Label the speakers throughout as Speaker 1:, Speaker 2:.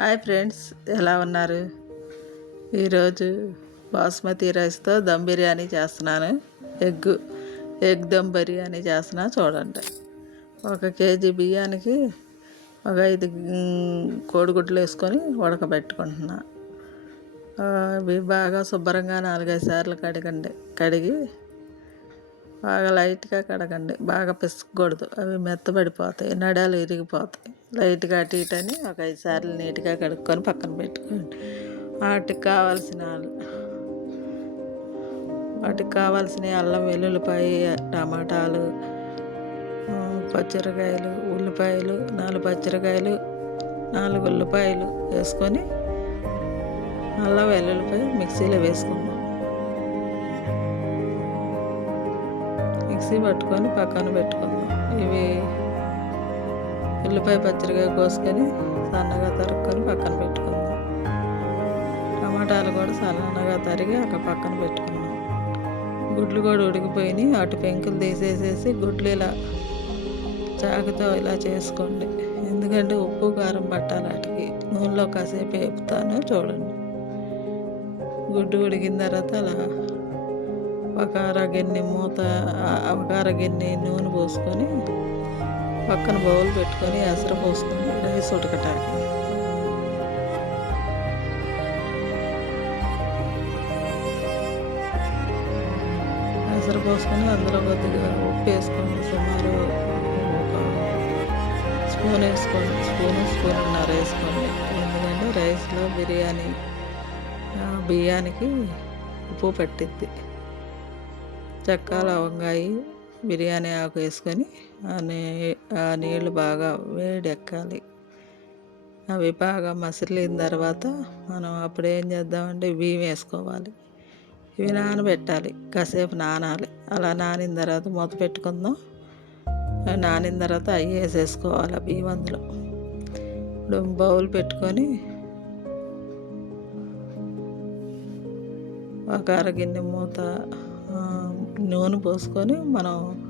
Speaker 1: Hi friends ఎలా ఉన్నారు? ఈరోజు బాస్మతి రైస్తో దమ్ బిర్యానీ చేస్తున్నాను. ఎగ్ ఎగ్ దమ్ బిర్యానీ చేస్తున్నా చూడండి. ఒక కేజీ బియ్యానికి ఒక ఐదు కోడిగుడ్లు వేసుకొని ఉడకబెట్టుకుంటున్నా. అవి బాగా శుభ్రంగా నాలుగైదు సార్లు కడగండి కడిగి బాగా లైట్గా కడగండి. బాగా పిసుకూడదు. అవి మెత్తబడిపోతాయి. నడాలు ఇరిగిపోతాయి. లైట్గా అటు ఇటు అని ఒక ఐదు సార్లు నీట్గా కడుక్కొని పక్కన పెట్టుకోండి. వాటికి కావాల్సిన వాటికి కావాల్సిన అల్లం వెల్లుల్లిపాయ టమాటాలు పచ్చిరకాయలు ఉల్లిపాయలు నాలుగు పచ్చిరకాయలు నాలుగు ఉల్లిపాయలు వేసుకొని అల్లం వెల్లుల్లిపాయ మిక్సీలో వేసుకుంటాం మిక్సీ పట్టుకొని పక్కన పెట్టుకుందాం. ఇవి ఉల్లిపాయ పచ్చడిగా కోసుకొని సన్నగా తరుక్కొని పక్కన పెట్టుకుందాం. టమాటాలు కూడా సన్నగా తరిగి అక్కడ పక్కన పెట్టుకుందాం. గుడ్లు కూడా ఉడికిపోయినాయి. అటు పెంకులు తీసేసేసి గుడ్లు ఇలా చాకుతో ఇలా చేసుకోండి. ఎందుకంటే ఉప్పు కారం పట్టాలి వాటికి నూనెలో కాసేపు వేపుతాను చూడండి. గుడ్డు ఉడికిన తర్వాత అలా ఒక అరగిన్ని మూత ఆ- ఒక అరగిన్ని నూనె పోసుకొని పక్కన బౌల్ పెట్టుకొని ఎసరు పోసుకొని రైస్ ఉడకటానికి. ఎసరు పోసుకొని అందులో కొద్దిగా ఉప్పు వేసుకోండి సుమారు ఒక స్పూన్ వేసుకోండి స్పూన్ స్పూన్నర వేసుకోండి. ఎందుకంటే రైస్లో బిర్యానీ బియ్యానికి ఉప్పు పట్టిద్ది. చెక్క లవంగాయి బిర్యానీ ఆకు వేసుకొని ఆ నీ ఆ నీళ్ళు బాగా వేడెక్కాలి. అవి బాగా మసిలిన తర్వాత మనం అప్పుడు ఏం చేద్దామంటే బియ్యం వేసుకోవాలి. ఇవి నానబెట్టాలి కాసేపు నానాలి. అలా నానిన తర్వాత మూత పెట్టుకుందాం. నానిన తర్వాత అవి వేసేసుకోవాలి ఆ బియ్యం అందులో. ఇప్పుడు బౌల్ పెట్టుకొని ఒక అరగిన్నె మూత నూనె పోసుకొని మనం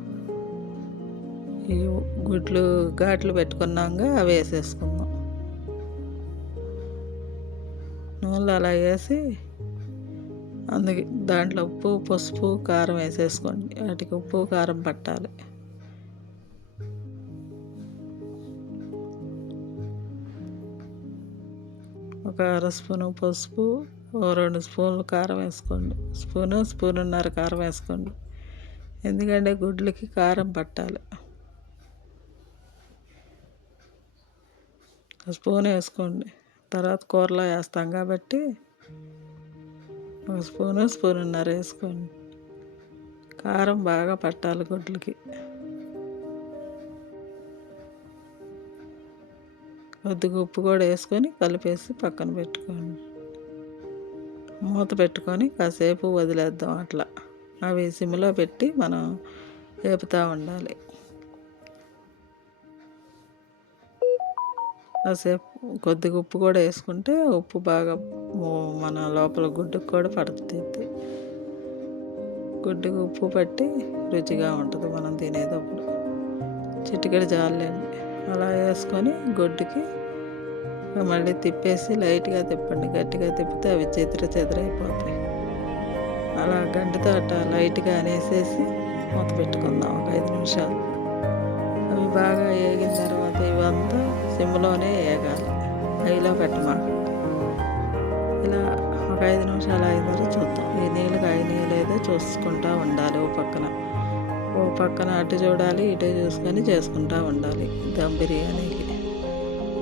Speaker 1: ఈ గుడ్లు ఘాట్లు పెట్టుకున్నాక అవి వేసేసుకుందాం. నూనెలో అలా వేసి అందుకే దాంట్లో ఉప్పు పసుపు కారం వేసేసుకోండి. వాటికి ఉప్పు కారం పట్టాలి. ఒక అర స్పూను పసుపు ఓ రెండు స్పూన్లు కారం వేసుకోండి. స్పూను స్పూనున్నర కారం వేసుకోండి. ఎందుకంటే గుడ్లకి కారం పట్టాలి. స్పూన్ వేసుకోండి. తర్వాత కూరలో వేస్తాం కాబట్టి ఒక స్పూను స్పూనున్నర వేసుకోండి. కారం బాగా పట్టాలి గుడ్లకి. కొద్దిగా ఉప్పు కూడా వేసుకొని కలిపేసి పక్కన పెట్టుకోండి. మూత పెట్టుకొని కాసేపు వదిలేద్దాం అట్లా. అవి సిమ్లో పెట్టి మనం వేపుతూ ఉండాలి. కాసేపు కొద్దిగా ఉప్పు కూడా వేసుకుంటే ఉప్పు బాగా మన లోపల గుడ్డుకు కూడా పడుతుంది. గుడ్డుకు ఉప్పు పట్టి రుచిగా ఉంటుంది మనం తినేటప్పుడు. చిటికెడు జాలండి అలా వేసుకొని గుడ్డుకి మళ్ళీ తిప్పేసి లైట్గా తిప్పండి. గట్టిగా తిప్పితే అవి చెదర చెదరైపోతాయి అలా గంటతో అట్లా లైట్గా అనేసేసి మూత పెట్టుకుందాం ఒక ఐదు నిమిషాలు. అవి బాగా వేగిన తర్వాత ఇవంతా సిమ్లోనే వేగాలి ఐలో పెట్టమాక ఇలా ఒక ఐదు నిమిషాలు అయిన తర్వాత చూద్దాం. ఈ నీళ్ళు కాగినాయో లేదో చూసుకుంటా ఉండాలి ఓ పక్కన. ఓ పక్కన అటు చూడాలి ఇటు చూసుకొని చేసుకుంటా ఉండాలి. దమ్ బిర్యానీకి.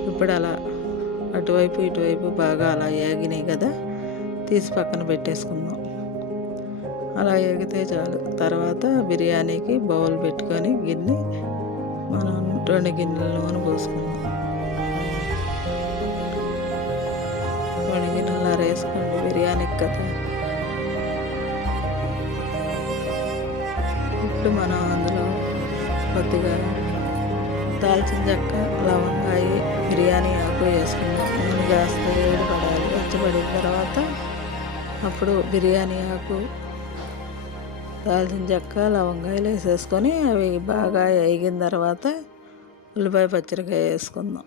Speaker 1: ఇప్పుడు అలా అటువైపు ఇటువైపు బాగా అలా ఏగినాయి కదా తీసి పక్కన పెట్టేసుకుందాం. అలా ఏగితే చాలు. తర్వాత బిర్యానీకి బౌల్ పెట్టుకొని గిన్నె మనం రెండు గిన్నెల నూనె పోసుకుందాం. రెండు గిన్నెలు వేసుకోండి బిర్యానీకి కదా. ఇప్పుడు మనం అందులో కొద్దిగా దాల్చిన చెక్క లవంగాయి బిర్యానీ ఆకు వేసుకుందాం నూనె కాస్త వేడి పడాలి వెచ్చబడిన తర్వాత అప్పుడు బిర్యానీ ఆకు దాల్చిన చెక్క లవంగాయలు వేసేసుకొని అవి బాగా వేగిన తర్వాత ఉల్లిపాయ పచ్చడికాయ వేసుకుందాం.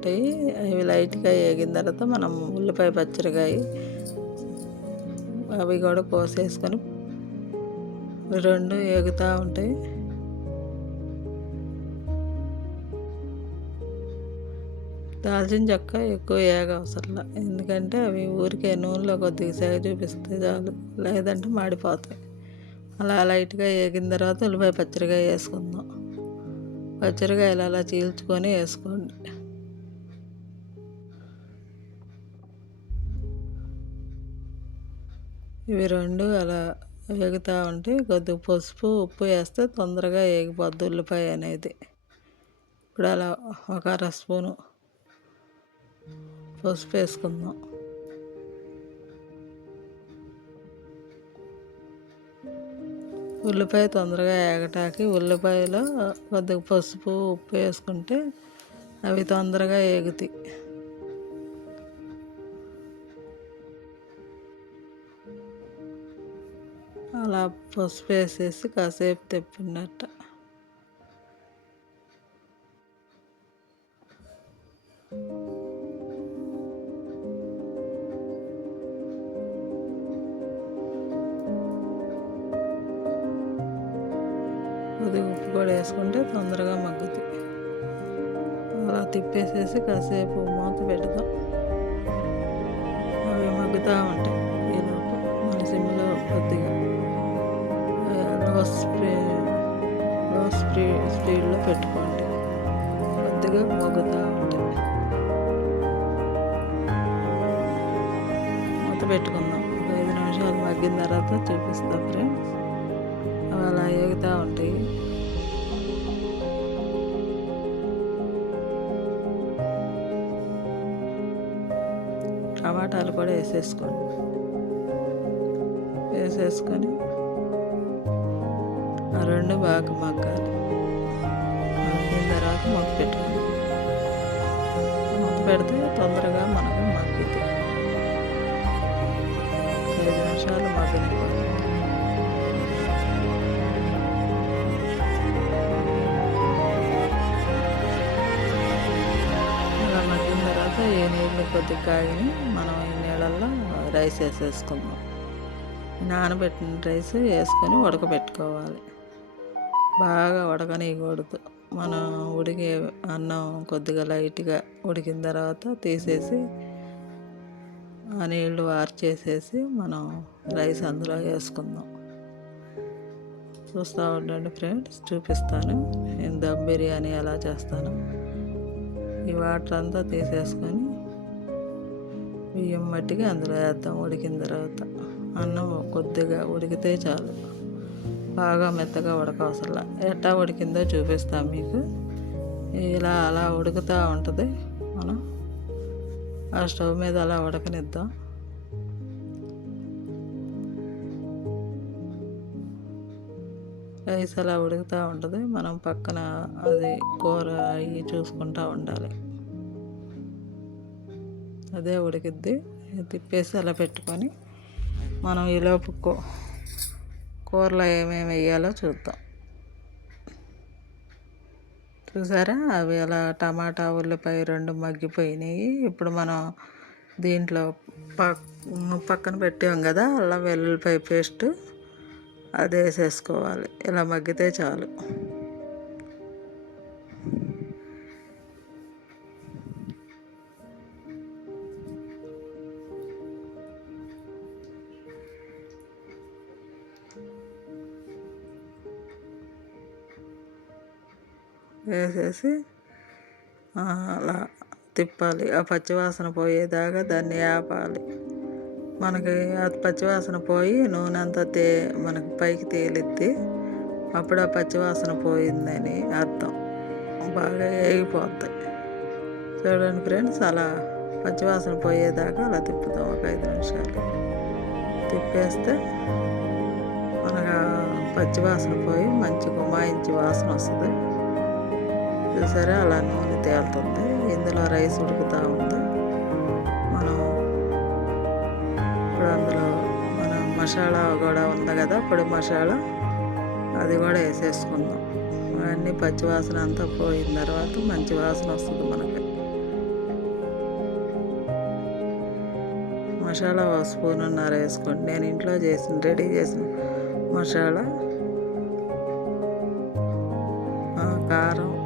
Speaker 1: ఉంటాయి. అవి లైట్గా ఏగిన తర్వాత మనం ఉల్లిపాయ పచ్చడికాయ అవి కూడా కోసేసుకొని రెండు ఏగుతూ ఉంటాయి. దాల్చిన చెక్క ఎక్కువ ఏగ అవసరంలా ఎందుకంటే అవి ఊరికే నూనెలో కొద్దిగా సేగ చూపిస్తే చాలు లేదంటే మాడిపోతాయి. అలా లైట్గా ఏగిన తర్వాత ఉల్లిపాయ పచ్చడికాయ వేసుకుందాం. పచ్చడికాయలు అలా చీల్చుకొని వేసుకోండి. ఇవి రెండు అలా వేగుతూ ఉంటే కొద్దిగా పసుపు ఉప్పు వేస్తే తొందరగా వేగిపోద్ది ఉల్లిపాయ అనేది. ఇప్పుడు అలా ఒక అర స్పూను పసుపు వేసుకుందాం. ఉల్లిపాయ తొందరగా ఏగటాకి ఉల్లిపాయలో కొద్దిగా పసుపు ఉప్పు వేసుకుంటే అవి తొందరగా ఏగుతాయి. అలా పసుపు వేసేసి కాసేపు తెప్పినట్ట. కొద్దిగా ఉప్పు కూడా వేసుకుంటే తొందరగా మగ్గుతుంది అలా తిప్పేసేసి కాసేపు మూత పెడదాం. అవి మగ్గుతూ ఉంటాయి ఈలోపు మన సిమ్లో కొద్దిగా. లో స్ప్రే లో స్ప్రే స్పీడ్లో పెట్టుకోండి. కొద్దిగా మగ్గుతూ ఉంటుంది మూత పెట్టుకుందాం. ఒక ఐదు నిమిషాలు మగ్గిన తర్వాత చూపిస్తా ఫ్రెండ్స్. అవి అలా ఎగుతూ ఉంటాయి. టమాటాలు కూడా వేసేసుకోండి. వేసేసుకొని ఆ బాగా మగ్గాలి. మగ్గిన తర్వాత మొక్క పెట్టుకోండి మూత పెడితే తొందరగా మనకు మగ్గితే ఐదు నిమిషాలు మగ్గనివ్వాలి అలా మగ్గిన తర్వాత ఏ నీళ్ళు కొద్దిగా కాగిని మనం ఈ నీళ్ళల్లో రైస్ వేసేసుకుందాం. నానబెట్టిన రైస్ వేసుకొని ఉడకబెట్టుకోవాలి. బాగా ఉడకనీయకూడదు. మనం ఉడికే అన్నం కొద్దిగా లైట్గా ఉడికిన తర్వాత తీసేసి ఆ నీళ్ళు వార్చేసేసి మనం రైస్ అందులో వేసుకుందాం. చూస్తూ ఉండండి ఫ్రెండ్స్ చూపిస్తాను. నేను దమ్ బిర్యానీ ఎలా చేస్తాను. ఈ వాటర్ అంతా తీసేసుకొని బియ్యం మట్టికి అందులో వేద్దాం ఉడికిన తర్వాత. అన్నం కొద్దిగా ఉడికితే చాలు. బాగా మెత్తగా ఉడకవసరం ఎట్టా ఉడికిందో చూపిస్తాం మీకు. ఇలా అలా ఉడుకుతూ ఉంటుంది. మనం ఆ స్టవ్ మీద అలా ఉడకనిద్దాం. రైస్ అలా ఉడుకుతూ ఉంటుంది. మనం పక్కన అది కూర అవి చూసుకుంటూ ఉండాలి. అదే ఉడికిద్ది. తిప్పేసి అలా పెట్టుకొని మనం ఈలోపు కూ కూరలో ఏమేమి వేయాలో చూద్దాం. చూసారా? అవి అలా టమాటా ఉల్లిపాయ రెండు మగ్గిపోయినాయి. ఇప్పుడు మనం దీంట్లో పక్కన పెట్టాం కదా అలా వెల్లుల్లిపాయ పేస్ట్ అది వేసేసుకోవాలి. ఇలా మగ్గితే చాలు. వేసేసి అలా తిప్పాలి. ఆ పచ్చివాసన పోయేదాకా దాన్ని ఆపాలి. మనకి ఆ పచ్చివాసన పోయి నూనె అంతా తే మనకి పైకి తేలిద్ది. అప్పుడు ఆ పచ్చివాసన పోయిందని అర్థం. బాగా వేగిపోతాయి చూడండి ఫ్రెండ్స్ అలా పచ్చివాసన పోయేదాకా అలా తిప్పుతాం ఒక ఐదు నిమిషాలు. తిప్పేస్తే మనకు పచ్చివాసన పోయి మంచి గుమాయించి వాసన వస్తుంది. చూసారా? అలా నూనె తేలుతుంది. ఇందులో రైస్ ఉడుకుతూ ఉంది. మనం ఇప్పుడు అందులో మన మసాలా కూడా ఉంది కదా? పొడి మసాలా. అది కూడా వేసేసుకుందాం. అన్నీ పచ్చి వాసన అంతా పోయిన తర్వాత మంచి వాసన వస్తుంది మనకి. మసాలా ఒక స్పూన్నర వేసుకోండి. నేను ఇంట్లో చేసిన రెడీ చేసిన మసాలా. కారం.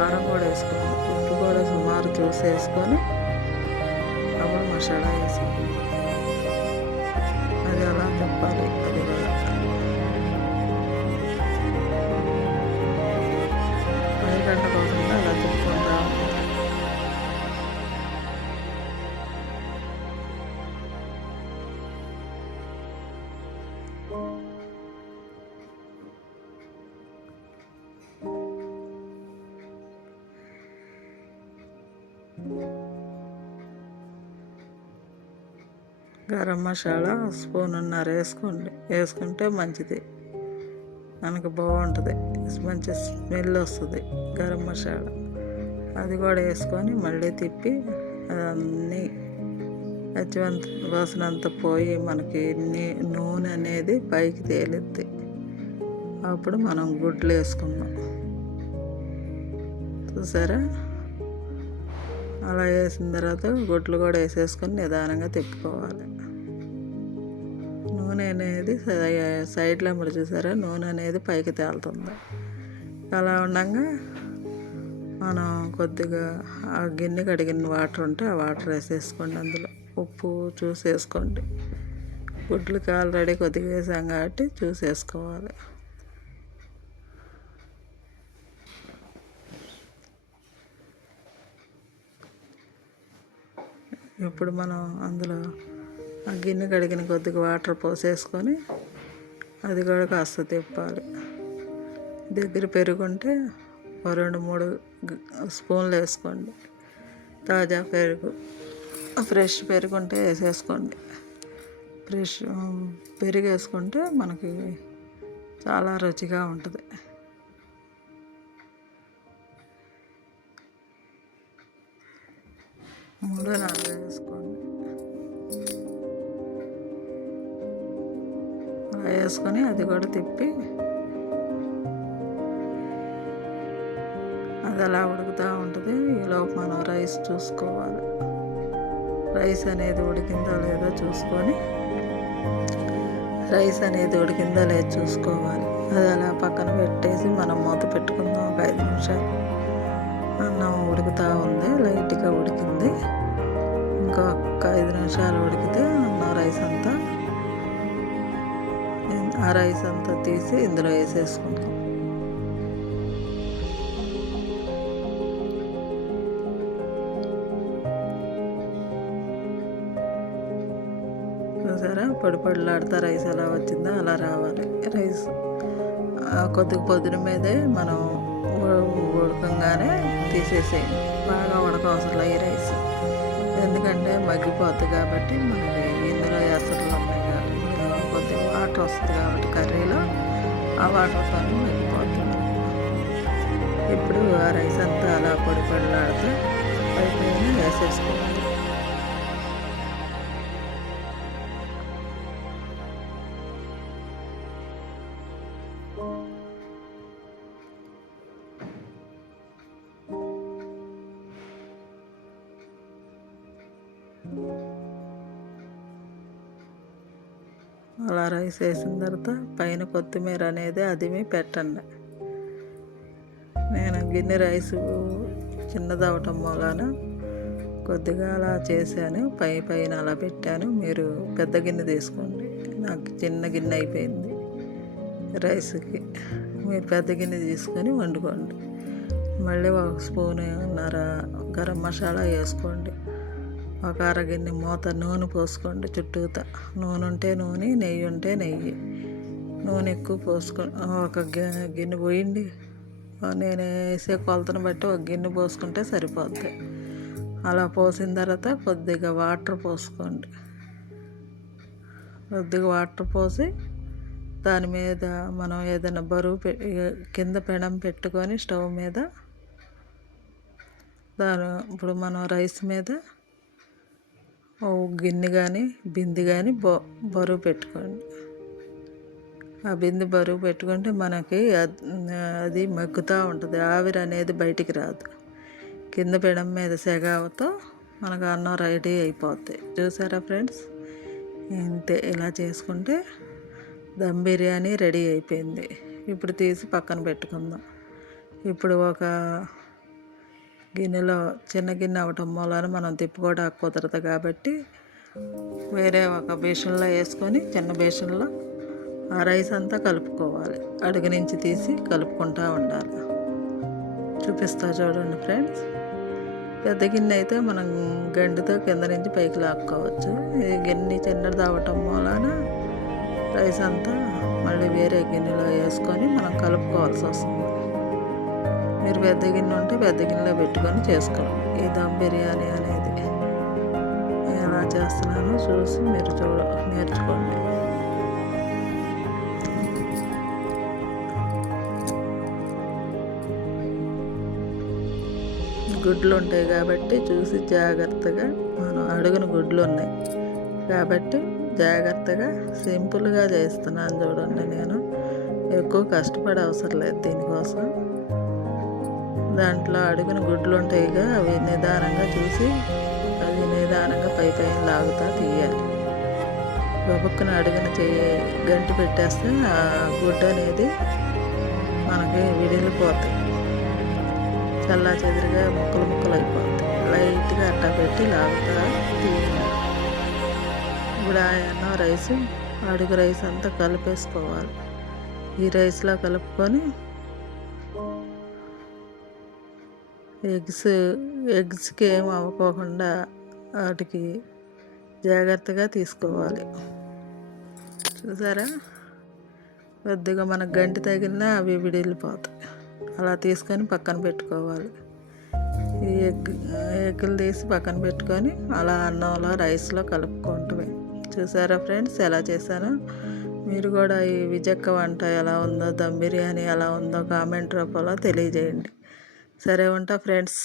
Speaker 1: కారం కూడా వేసుకున్నాం. ఉప్పు కూడా సుమారు చూసి వేసుకొని అప్పుడు మసాలా వేసుకున్నాం అది అలా తిప్పాలి. గరం మసాలా స్పూన్నర వేసుకోండి. వేసుకుంటే మంచిది. మనకి బాగుంటుంది. మంచి స్మెల్ వస్తుంది గరం మసాలా. అది కూడా వేసుకొని మళ్ళీ తిప్పి అన్నీ పచ్చివంత వాసన అంతా పోయి మనకి నీ- నూనె అనేది పైకి తేలిద్ది. అప్పుడు మనం గుడ్లు వేసుకుందాం. చూసారా? అలా వేసిన తర్వాత గుడ్లు కూడా వేసేసుకొని నిదానంగా తిప్పుకోవాలి. నూనె అనేది సైడ్లో మీరు చూసారా నూనె అనేది పైకి తేలుతుంది. అలా ఉండగా మనం కొద్దిగా ఆ గిన్నె కడిగిన వాటర్ ఉంటే ఆ వాటర్ వేసేసుకోండి అందులో. ఉప్పు చూసేసుకోండి. గుడ్లకి ఆల్రెడీ కొద్దిగా వేసాం కాబట్టి చూసేసుకోవాలి. ఇప్పుడు మనం అందులో ఆ గిన్నె కడిగిన కొద్దిగా వాటర్ పోసేసుకొని అది కూడా కాస్త తిప్పాలి. దగ్గర పెరుగుంటే ఓ రెండు మూడు స్పూన్లు వేసుకోండి. తాజా పెరుగు ఫ్రెష్ పెరుగు ఉంటే వేసేసుకోండి. ఫ్రెష్ పెరుగు వేసుకుంటే మనకి చాలా రుచిగా ఉంటుంది. మూడు వేసుకొని అది కూడా తిప్పి అది అలా ఉడుకుతూ ఉంటుంది. ఈలోపు మనం రైస్ చూసుకోవాలి. రైస్ అనేది ఉడికిందో లేదో చూసుకొని రైస్ అనేది ఉడికిందో లేదో చూసుకోవాలి. అది అలా పక్కన పెట్టేసి మనం మూత పెట్టుకుందాం ఒక ఐదు నిమిషాలు. అన్నం ఉడుకుతూ ఉంది. లైట్గా ఉడికింది. ఇంకొక ఐదు నిమిషాలు ఉడికితే అన్నం రైస్ అంతా ఆ రైస్ అంతా తీసి ఇందులో వేసేసుకుందాం. చూసారా? పొడి పొడిలాడుతా రైస్ ఎలా వచ్చిందో అలా రావాలి. రైస్ ఆ కొద్దిగా పొద్దున మీదే మనం ఉడకంగానే తీసేసేయండి. బాగా ఉడకవసరం ఈ రైస్. ఎందుకంటే మగ్గిపోతుంది కాబట్టి మనకి వాటర్ వస్తుంది కాబట్టి కర్రీలో ఆ వాటర్ వాటర్తో వెళ్ళిపోతుంది. ఇప్పుడు ఆ రైస్ అంతా అలా పొడి పొడిలాడుతూ పైపైన వేసేసుకోవాలి. రైస్ వేసిన తర్వాత పైన కొత్తిమీర అనేది అదిమి పెట్టండి. నేను గిన్నె రైస్ చిన్నదవటం మూలాన కొద్దిగా అలా చేశాను. పై పైన అలా పెట్టాను. మీరు పెద్ద గిన్నె తీసుకోండి. నాకు చిన్న గిన్నె అయిపోయింది రైస్కి. మీరు పెద్ద గిన్నె తీసుకొని వండుకోండి. మళ్ళీ ఒక స్పూన్ ఉన్నర గరం మసాలా వేసుకోండి. ఒక అరగిన్ని మూత నూనె పోసుకోండి చుట్టూత. నూనె ఉంటే నూనె నెయ్యి ఉంటే నెయ్యి. నూనె ఎక్కువ పోసుకో ఒక గి- గిన్నె పోయండి. నేను వేసే కొలతను బట్టి ఒక గిన్నె పోసుకుంటే సరిపోద్ది. అలా పోసిన తర్వాత కొద్దిగా వాటర్ పోసుకోండి. కొద్దిగా వాటర్ పోసి దాని మీద మనం ఏదైనా బరువు కింద పెనం పెట్టుకొని స్టవ్ మీద దాని ఇప్పుడు మనం రైస్ మీద గిన్నె కానీ బింది కానీ బొ బరువు పెట్టుకోండి. ఆ బిందె బరువు పెట్టుకుంటే మనకి అది మగ్గుతూ ఉంటుంది. ఆవిరి అనేది బయటికి రాదు. కింద పెడం మీద సెగవతో మనకు అన్నం రెడీ అయిపోద్ది. చూసారా ఫ్రెండ్స్? ఇంతే ఇలా చేసుకుంటే దమ్ బిర్యానీ రెడీ అయిపోయింది. ఇప్పుడు తీసి పక్కన పెట్టుకుందాం. ఇప్పుడు ఒక గిన్నెలో చిన్న గిన్నె అవటం మూలాన మనం తిప్పుకోవడానికి కుదరదు కాబట్టి వేరే ఒక బేషన్లో వేసుకొని చిన్న బేషన్లో ఆ రైస్ అంతా కలుపుకోవాలి. అడుగు నుంచి తీసి కలుపుకుంటూ ఉండాలి. చూపిస్తా చూడండి ఫ్రెండ్స్. పెద్ద గిన్నె అయితే మనం గండితో కింద నుంచి పైకి లాక్కోవచ్చు. ఇది గిన్నె చిన్నది అవటం మూలాన రైస్ అంతా మళ్ళీ వేరే గిన్నెలో వేసుకొని మనం కలుపుకోవాల్సి వస్తుంది. మీరు పెద్ద గిన్నె ఉంటే పెద్ద గిన్నెలో పెట్టుకొని చేసుకోండి. ఈ దమ్ బిర్యానీ అనేది నేను ఎలా చేస్తున్నానో చూసి మీరు చూడ నేర్చుకోండి. గుడ్లు ఉంటాయి కాబట్టి చూసి జాగ్రత్తగా మనం అడుగున గుడ్లు ఉన్నాయి. కాబట్టి జాగ్రత్తగా సింపుల్గా చేస్తున్నాను చూడండి నేను. ఎక్కువ కష్టపడే అవసరం లేదు దీనికోసం. దాంట్లో అడుగున గుడ్లు ఉంటాయిగా అవి నిదానంగా చూసి అవి నిదానంగా పై పైన లాగుతా తీయాలి. గబుక్కున అడుగున చేయి గంటి పెట్టేస్తే ఆ గుడ్డు అనేది మనకి విడిలిపోతాయి చల్లా చెదిరిగా ముక్కలు ముక్కలు అయిపోతాయి. లైట్గా అట్టా పెట్టి లాగుతా తీయాలి. ఇప్పుడు ఆయన రైస్ అడుగు రైస్ అంతా కలిపేసుకోవాలి. ఈ రైస్లో కలుపుకొని ఎగ్స్ ఎగ్స్కి ఏం అవ్వకోకుండా వాటికి జాగ్రత్తగా తీసుకోవాలి. చూసారా? కొద్దిగా మనకు గంటి తగిలినా అవి విడిలిపోతాయి అలా తీసుకొని పక్కన పెట్టుకోవాలి. ఈ ఎగ్ ఎగ్గులు తీసి పక్కన పెట్టుకొని అలా అన్నంలో రైస్లో కలుపుకుంటమే. చూసారా ఫ్రెండ్స్? ఎలా చేశానో? మీరు కూడా ఈ విజక్క వంట ఎలా ఉందో దమ్ బిర్యానీ ఎలా ఉందో కామెంట్ రూపంలో తెలియజేయండి. సరే ఉంటా ఫ్రెండ్స్.